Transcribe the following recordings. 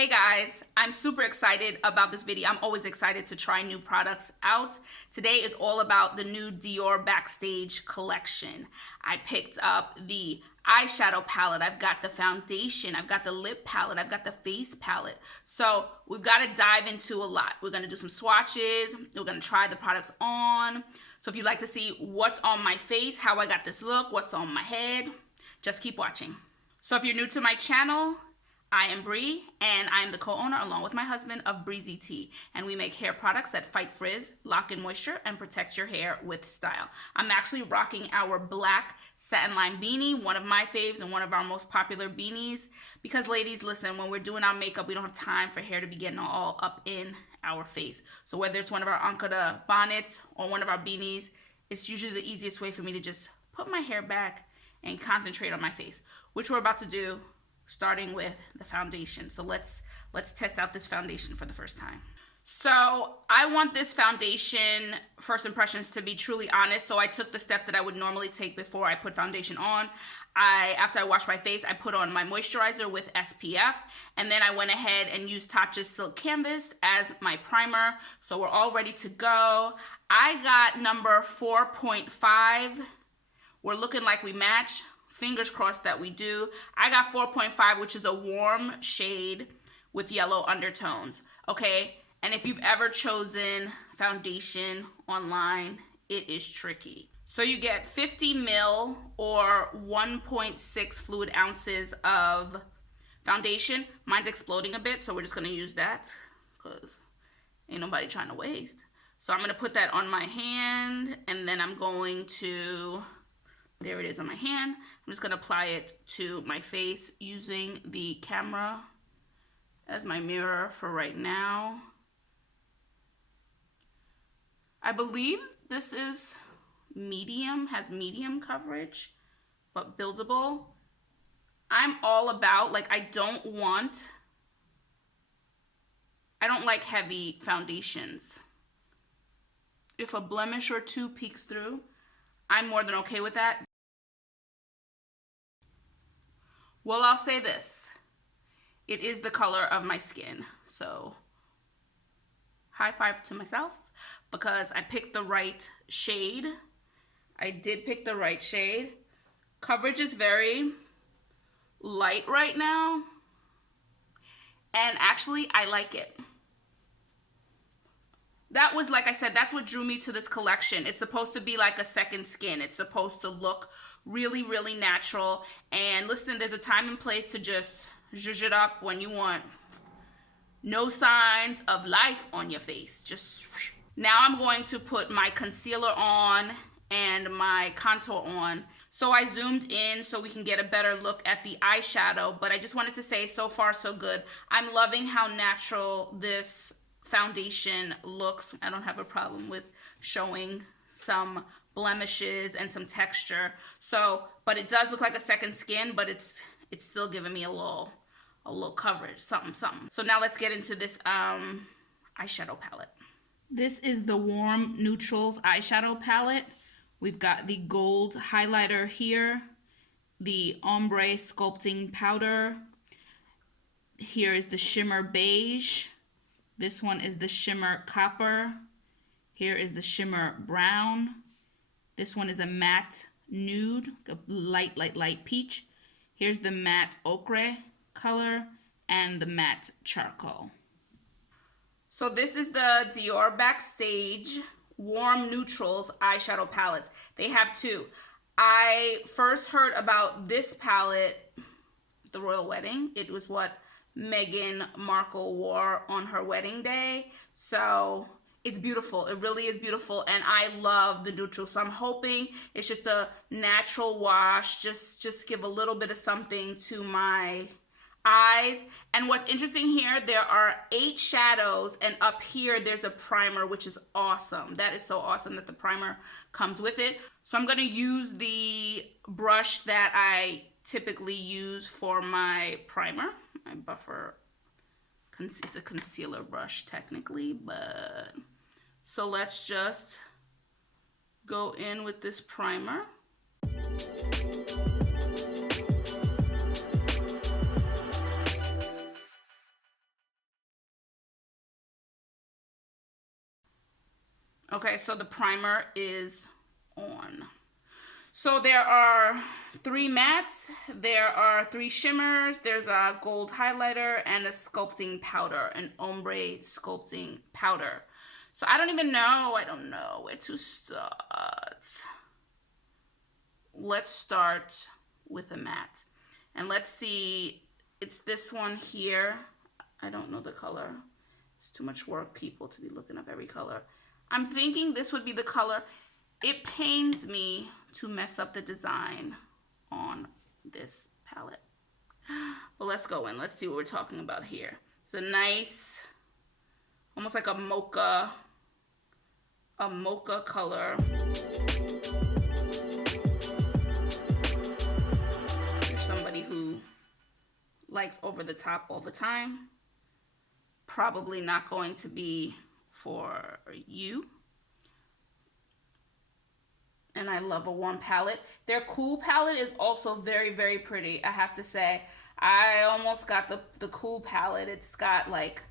Hey guys, I'm super excited about this video. I'm always excited to try new products out. Today is all about the new Dior Backstage collection. I picked up the eyeshadow palette, I've got the foundation, I've got the lip palette, I've got the face palette. So we've got to dive into a lot. We're going to do some swatches, we're going to try the products on. So if you'd like to see what's on my face, how I got this look, what's on my head, just keep watching. So if you're new to my channel, I am Bree, and I am the co-owner, along with my husband, of Breezy Tee, and we make hair products that fight frizz, lock in moisture, and protect your hair with style. I'm actually rocking our black Satin Lined Beanie, one of my faves and one of our most popular beanies, because ladies, listen, when we're doing our makeup, we don't have time for hair to be getting all up in our face. So whether it's one of our Ankara bonnets or one of our beanies, it's usually the easiest way for me to just put my hair back and concentrate on my face, which we're about to do, starting with the foundation. So let's test out this foundation for the first time. So I want this foundation first impressions to be truly honest. So I took the step that I would normally take before I put foundation on. After I washed my face, I put on my moisturizer with SPF, and then I went ahead and used Tatcha's Silk Canvas as my primer. So we're all ready to go. I got number 4.5. We're looking like we match. Fingers crossed that we do. I got 4.5, which is a warm shade with yellow undertones. Okay, and if you've ever chosen foundation online, it is tricky. So you get 50 ml or 1.6 fluid ounces of foundation. Mine's exploding a bit, so we're just gonna use that because ain't nobody trying to waste. So I'm gonna put that on my hand, and then I'm going to, there it is on my hand. I'm just gonna apply it to my face using the camera as my mirror for right now. I believe this is medium, has medium coverage, but buildable. I'm all about, like, I don't like heavy foundations. If a blemish or two peeks through, I'm more than okay with that. Well, I'll say this. It is the color of my skin. So, high five to myself because I picked the right shade. I did pick the right shade. Coverage is very light right now. And actually, I like it. That was, like I said, that's what drew me to this collection. It's supposed to be like a second skin. It's supposed to look really, really natural. And listen, there's a time and place to just zhuzh it up when you want no signs of life on your face. Just now I'm going to put my concealer on and my contour on. So I zoomed in so we can get a better look at the eyeshadow. But I just wanted to say, so far so good. I'm loving how natural this foundation looks. I don't have a problem with showing some blemishes and some texture. So, but it does look like a second skin, but it's still giving me a little coverage, something. So now let's get into this eyeshadow palette. This is the Warm Neutrals eyeshadow palette. We've got the gold highlighter here, the ombre sculpting powder. Here is the shimmer beige. This one is the shimmer copper. Here is the shimmer brown. This one is a matte nude, a light peach. Here's the matte ochre color and the matte charcoal. So this is the Dior Backstage Warm Neutrals eyeshadow palettes. They have two. I first heard about this palette, the Royal Wedding. It was what Meghan Markle wore on her wedding day. So it's beautiful. It really is beautiful, and I love the neutral. So I'm hoping it's just a natural wash, just give a little bit of something to my eyes. And what's interesting here, there are 8 shadows, and up here there's a primer, which is awesome. That is so awesome that the primer comes with it. So I'm going to use the brush that I typically use for my primer. My buffer, it's a concealer brush technically, but so let's just go in with this primer. Okay, so the primer is on. So there are 3 mattes, there are 3 shimmers, there's a gold highlighter, and a sculpting powder, an ombre sculpting powder. So I don't know where to start. Let's start with a matte. And let's see, it's this one here. I don't know the color. It's too much work, people, to be looking up every color. I'm thinking this would be the color. It pains me to mess up the design on this palette. But let's go in. Let's see what we're talking about here. It's a nice, almost like a mocha color. You're somebody who likes over the top all the time. Probably not going to be for you. And I love a warm palette. Their cool palette is also very, very pretty, I have to say. I almost got the cool palette. It's got like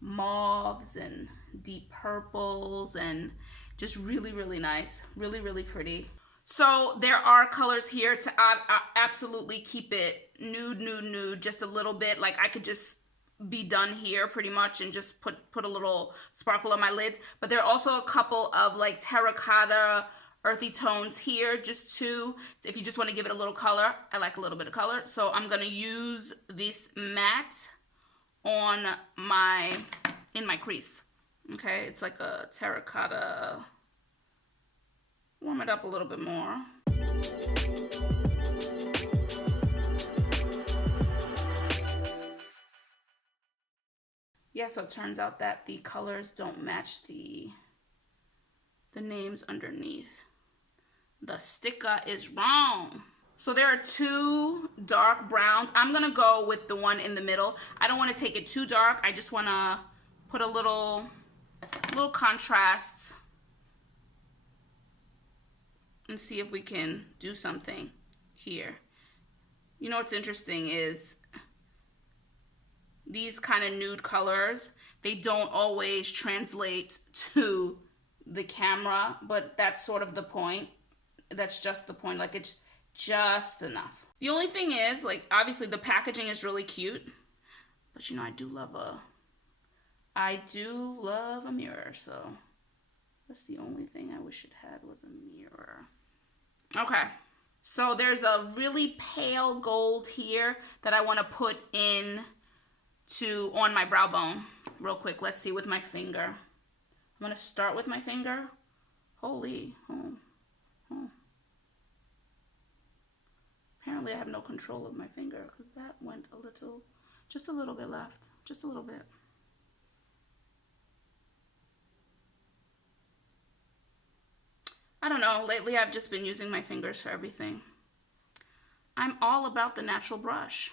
mauves and deep purples and just really, really nice. Really, really pretty. So there are colors here to absolutely keep it nude, nude, nude, just a little bit. Like I could just be done here pretty much and just put a little sparkle on my lids. But there are also a couple of like terracotta, earthy tones here, just if you just want to give it a little color. I like a little bit of color. So I'm going to use this matte on in my crease. Okay, it's like a terracotta. Warm it up a little bit more. Yeah, so it turns out that the colors don't match the names underneath. The sticker is wrong. So there are 2 dark browns. I'm gonna go with the one in the middle. I don't want to take it too dark. I just want to put a little contrast and see if we can do something here. You know what's interesting is these kind of nude colors, they don't always translate to the camera, but that's sort of the point. That's just the point. Like it's just enough. The only thing is, like, obviously the packaging is really cute, but you know, I do love a mirror. So that's the only thing I wish it had was a mirror. Okay. So there's a really pale gold here that I want to put on my brow bone real quick. Let's see with my finger. I'm going to start with my finger. Holy. Oh. Apparently I have no control of my finger because that went just a little bit left. Just a little bit. I don't know. Lately I've just been using my fingers for everything. I'm all about the natural brush.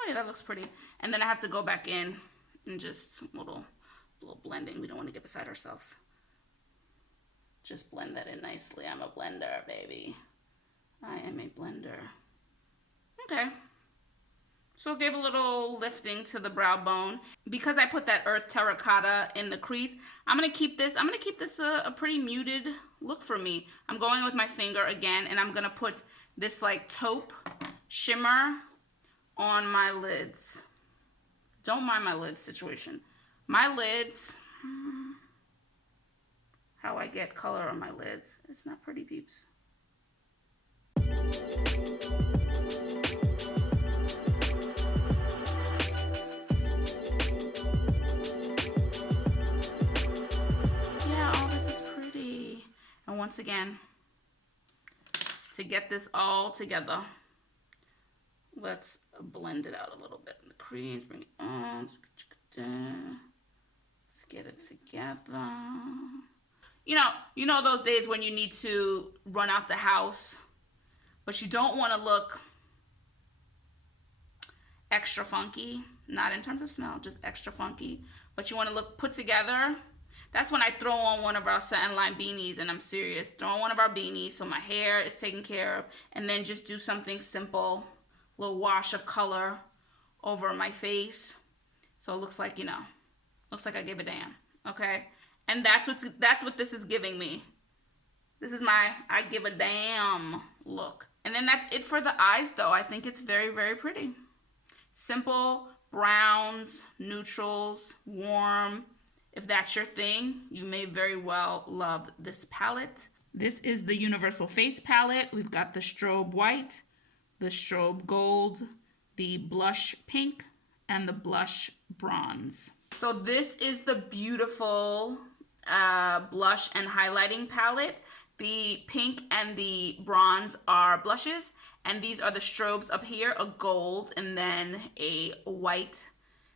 Oh yeah, that looks pretty. And then I have to go back in and just a little blending. We don't want to get beside ourselves. Just blend that in nicely. I'm a blender, baby. I am a blender. Okay. So give a little lifting to the brow bone. Because I put that earth terracotta in the crease, I'm going to keep this a pretty muted look for me. I'm going with my finger again, and I'm going to put this like taupe shimmer on my lids. Don't mind my lids situation. My lids, how I get color on my lids. It's not pretty, peeps. And once again, to get this all together, let's blend it out a little bit. The crease, bring it on. Let's get it together. You know those days when you need to run out the house, but you don't want to look extra funky. Not in terms of smell, just extra funky. But you want to look put together. That's when I throw on one of our Satin Lined Beanies, and I'm serious. Throw on one of our beanies so my hair is taken care of, and then just do something simple, a little wash of color over my face. So it looks like, looks like I give a damn, okay? And that's what this is giving me. This is my I give a damn look. And then that's it for the eyes though. I think it's very, very pretty. Simple, browns, neutrals, warm. If that's your thing, you may very well love this palette. This is the Universal Face palette. We've got the strobe white, the strobe gold, the blush pink, and the blush bronze. So this is the beautiful blush and highlighting palette. The pink and the bronze are blushes, and these are the strobes up here, a gold and then a white,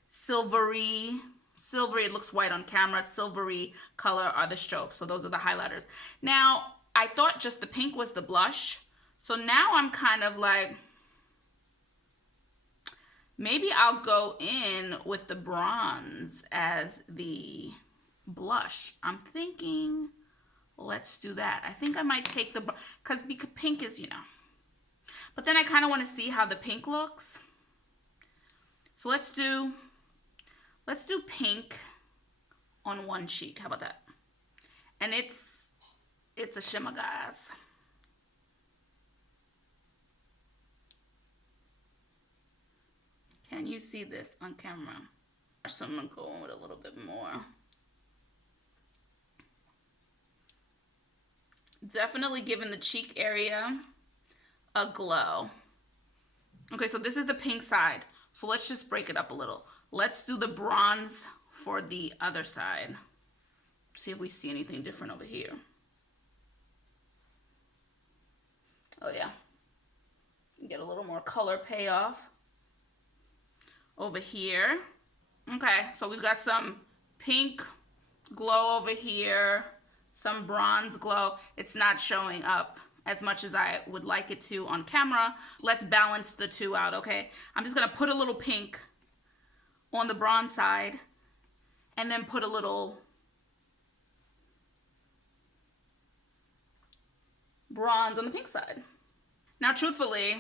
silvery, it looks white on camera, silvery color are the strobes. So those are the highlighters. Now, I thought just the pink was the blush. So now I'm kind of like, maybe I'll go in with the bronze as the blush. I'm thinking, let's do that. I think I might take the, because pink is, you know. But then I kind of want to see how the pink looks. So let's do pink on one cheek. How about that? And it's a shimmer, guys. Can you see this on camera? So I'm gonna go in with a little bit more. Definitely giving the cheek area a glow. Okay, so this is the pink side. So let's just break it up a little. Let's do the bronze for the other side. See if we see anything different over here. Oh yeah. Get a little more color payoff over here. Okay, so we've got some pink glow over here, some bronze glow. It's not showing up as much as I would like it to on camera. Let's balance the two out, okay? I'm just gonna put a little pink on the bronze side and then put a little bronze on the pink side. Now, truthfully,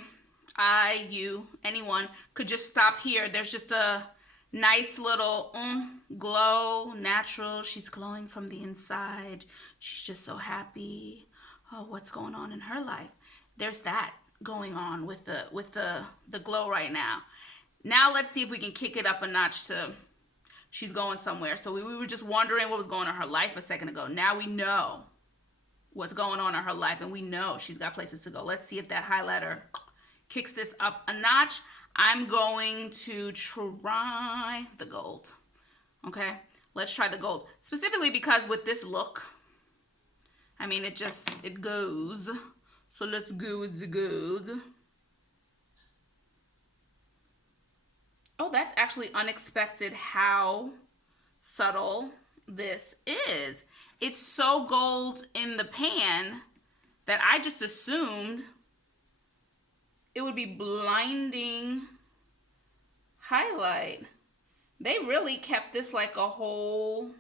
anyone could just stop here. There's just a nice little glow, natural. She's glowing from the inside. She's just so happy. Oh, what's going on in her life? There's that going on with the glow right now. Now let's see if we can kick it up a notch to she's going somewhere. So we were just wondering what was going on in her life a second ago. Now we know what's going on in her life, and we know she's got places to go. Let's see if that highlighter kicks this up a notch. I'm going to try the gold. Okay, let's try the gold. Specifically because with this look, I mean, it goes. So let's go with the gold. Oh, that's actually unexpected how subtle this is. It's so gold in the pan that I just assumed it would be blinding highlight. They really kept this like a whole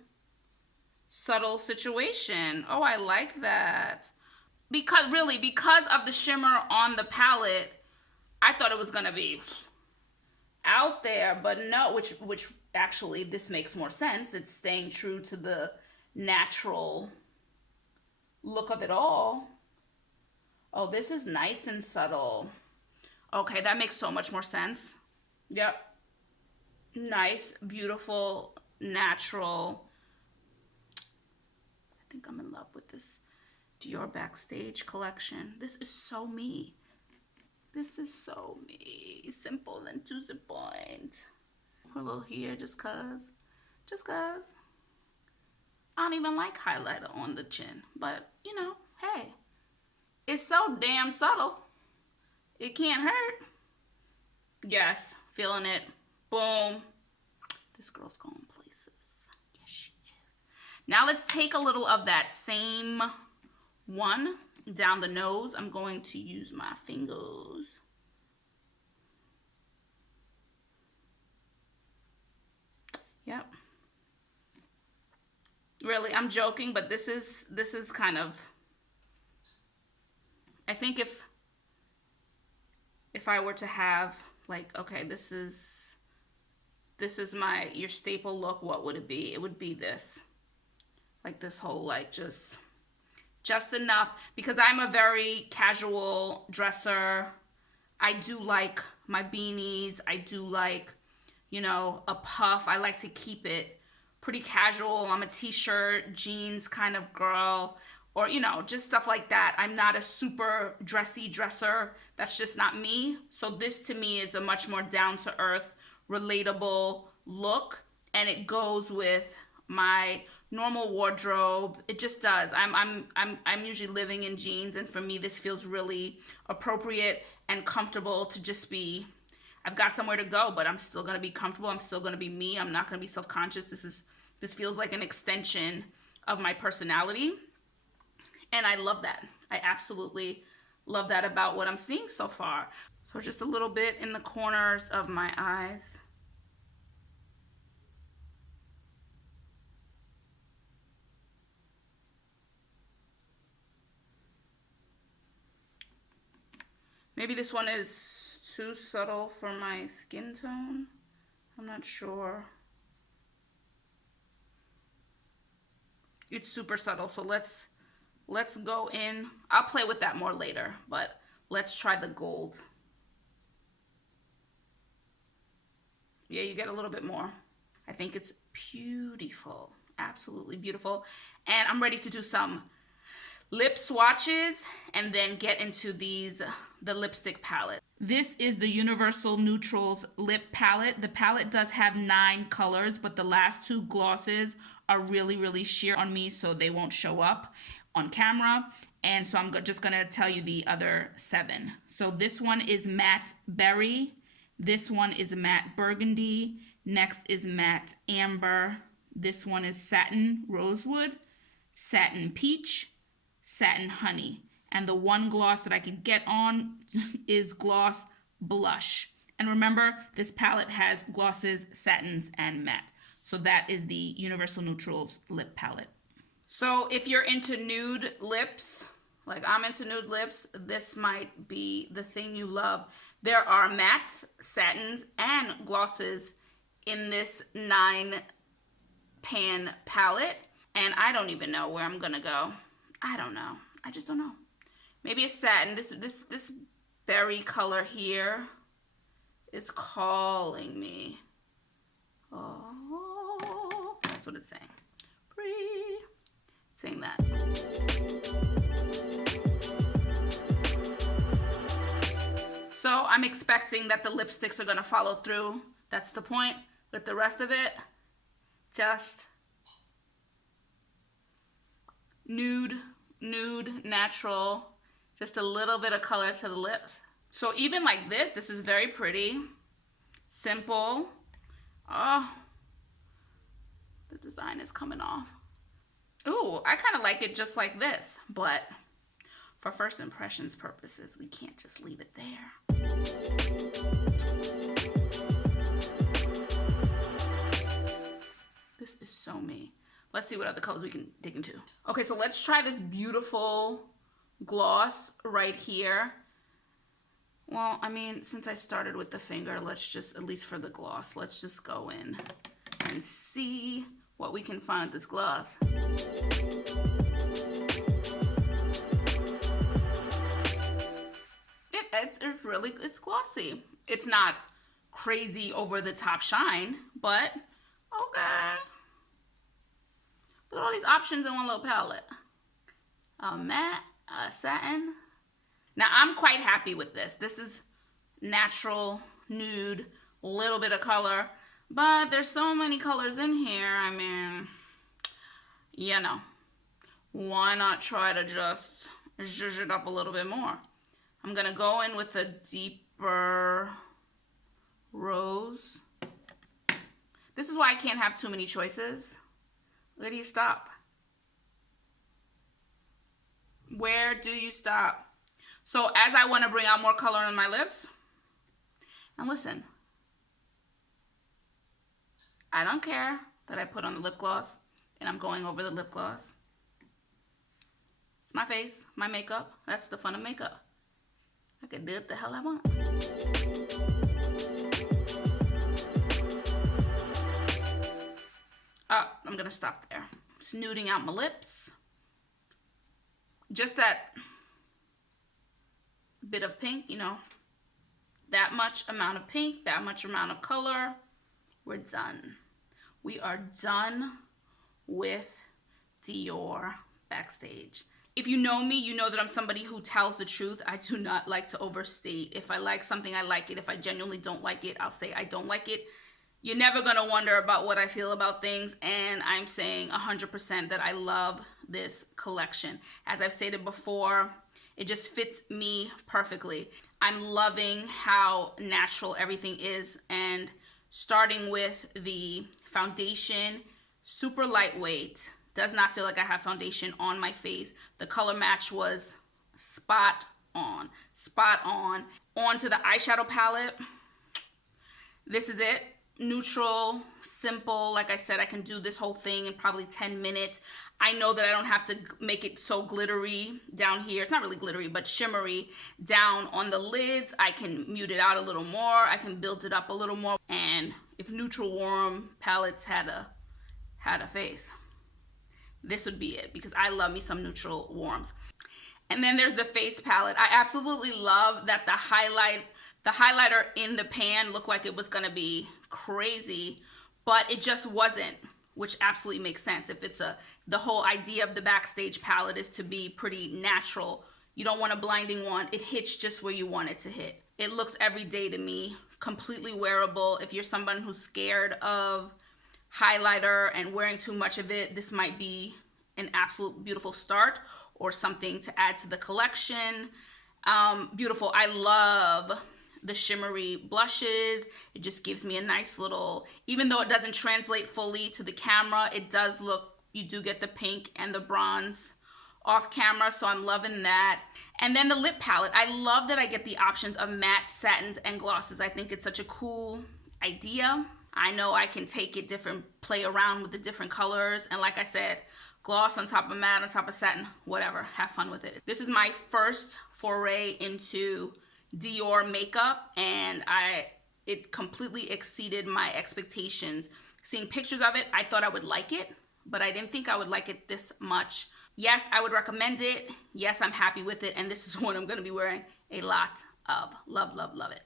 subtle situation. Oh, I like that. Because of the shimmer on the palette, I thought it was gonna be out there, but no, which actually this makes more sense. It's staying true to the natural look of it all. Oh, this is nice and subtle. Okay, that makes so much more sense. Yep. Nice, beautiful, natural. I think I'm in love with this Dior Backstage collection. This is so me. This is so me. Simple and to the point. A little here just cause. I don't even like highlighter on the chin. But, you know, hey. It's so damn subtle. It can't hurt. Yes, feeling it. Boom. This girl's going places. Yes, she is. Now let's take a little of that same one down the nose. I'm going to use my fingers. Yep. Really, I'm joking, but this is kind of, I think if I were to have like, okay, this is your staple look, what would it be? It would be this. Like this whole, like, just enough, because I'm a very casual dresser. I do like my beanies. I do like, you know, a puff. I like to keep it pretty casual. I'm a t-shirt, jeans kind of girl, or, you know, just stuff like that. I'm not a super dressy dresser. That's just not me. So this to me is a much more down-to-earth, relatable look, and it goes with my normal wardrobe. It just does. I'm usually living in jeans, and for me this feels really appropriate and comfortable to just be, I've got somewhere to go, but I'm still going to be comfortable. I'm still going to be me. I'm not going to be self-conscious. This feels like an extension of my personality, and I love that. I absolutely love that about what I'm seeing so far. So just a little bit in the corners of my eyes. Maybe this one is too subtle for my skin tone. I'm not sure. It's super subtle, so let's go in. I'll play with that more later, but let's try the gold. Yeah, you get a little bit more. I think it's beautiful, absolutely beautiful. And I'm ready to do some lip swatches and then get into the lipstick palette. This is the Universal Neutrals lip palette. The palette does have 9 colors, but the last 2 glosses are really, really sheer on me, so they won't show up on camera. And so I'm just gonna tell you the other 7. So this one is Matte Berry. This one is Matte Burgundy. Next is Matte Amber. This one is Satin Rosewood, Satin Peach, Satin Honey. And the one gloss that I could get on is Gloss Blush. And remember, this palette has glosses, satins, and matte. So that is the Universal Neutrals lip palette. So if you're into nude lips, like I'm into nude lips, this might be the thing you love. There are mattes, satins, and glosses in this 9-pan palette. And I don't even know where I'm gonna go. I don't know. I just don't know. Maybe a satin. This berry color here is calling me. Oh, that's what it's saying. Saying that. So I'm expecting that the lipsticks are gonna follow through. That's the point. With the rest of it, just nude, natural, just a little bit of color to the lips. So even like this is very pretty, simple. Oh, the design is coming off. Ooh, I kind of like it just like this, but for first impressions purposes, we can't just leave it there. This is so me. Let's see what other colors we can dig into. Okay, so let's try this beautiful gloss right here. Well, I mean, since I started with the finger, let's just, at least for the gloss, let's just go in and see what we can find with this gloss. It's glossy. It's not crazy over the top shine, but okay. Look at all these options in one little palette. A matte, a satin. Now I'm quite happy with this. This is natural, nude, a little bit of color, but there's so many colors in here. I mean, you know, why not try to just zhuzh it up a little bit more? I'm gonna go in with a deeper rose. This is why I can't have too many choices. Where do you stop? Where do you stop? So as I want to bring out more color on my lips, and listen, I don't care that I put on the lip gloss and I'm going over the lip gloss. It's my face, my makeup. That's the fun of makeup. I can do it the hell I want. I'm gonna stop there. Snooting out my lips. Just that bit of pink, you know. That much amount of pink, that much amount of color. We're done. We are done with Dior Backstage. If you know me, you know that I'm somebody who tells the truth. I do not like to overstate. If I like something, I like it. If I genuinely don't like it, I'll say I don't like it. You're never going to wonder about what I feel about things, and I'm saying 100% that I love this collection. As I've stated before, it just fits me perfectly. I'm loving how natural everything is, and starting with the foundation, super lightweight. Does not feel like I have foundation on my face. The color match was spot on, spot on. On to the eyeshadow palette. This is it. Neutral, simple. Like I said, I can do this whole thing in probably 10 minutes. I know that I don't have to make it so glittery down here. It's not really glittery, but shimmery down on the lids. I can mute it out a little more. I can build it up a little more. And if neutral warm palettes had a face, this would be it, because I love me some neutral warms. And then there's the face palette. I absolutely love that the highlighter in the pan looked like it was gonna be crazy, but it just wasn't, which absolutely makes sense. If it's the whole idea of the Backstage palette is to be pretty natural. You don't want a blinding one. It hits just where you want it to hit. It looks everyday to me, completely wearable. If you're someone who's scared of highlighter and wearing too much of it, this might be an absolute beautiful start or something to add to the collection. Beautiful. I love the shimmery blushes. It just gives me a nice little, even though it doesn't translate fully to the camera, it does look, you do get the pink and the bronze off camera, so I'm loving that. And then the lip palette. I love that I get the options of matte, satins, and glosses. I think it's such a cool idea. I know I can take it different, play around with the different colors. And like I said, gloss on top of matte, on top of satin, whatever, have fun with it. This is my first foray into Dior makeup, and it completely exceeded my expectations. Seeing pictures of it, I thought I would like it, but I didn't think I would like it this much. Yes, I would recommend it. Yes, I'm happy with it, and this is what I'm gonna be wearing a lot of. Love, love, love it.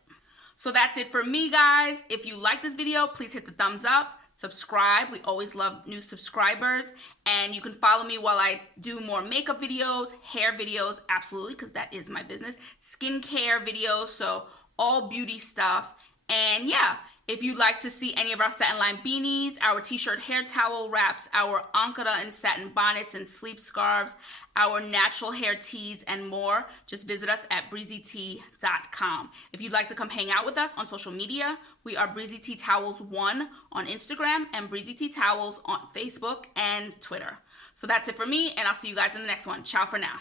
So that's it for me, guys. If you like this video, please hit the thumbs up, subscribe. We always love new subscribers. And you can follow me while I do more makeup videos, hair videos, absolutely, because that is my business. Skincare videos, so all beauty stuff. And yeah, if you'd like to see any of our Satin Lined Beanies, our t-shirt hair towel wraps, our Ankara and satin bonnets and sleep scarves, our natural hair tees, and more, just visit us at breezytee.com. If you'd like to come hang out with us on social media, we are Breezy Tee Towels 1 on Instagram and Breezy Tee Towels on Facebook and Twitter. So that's it for me, and I'll see you guys in the next one. Ciao for now.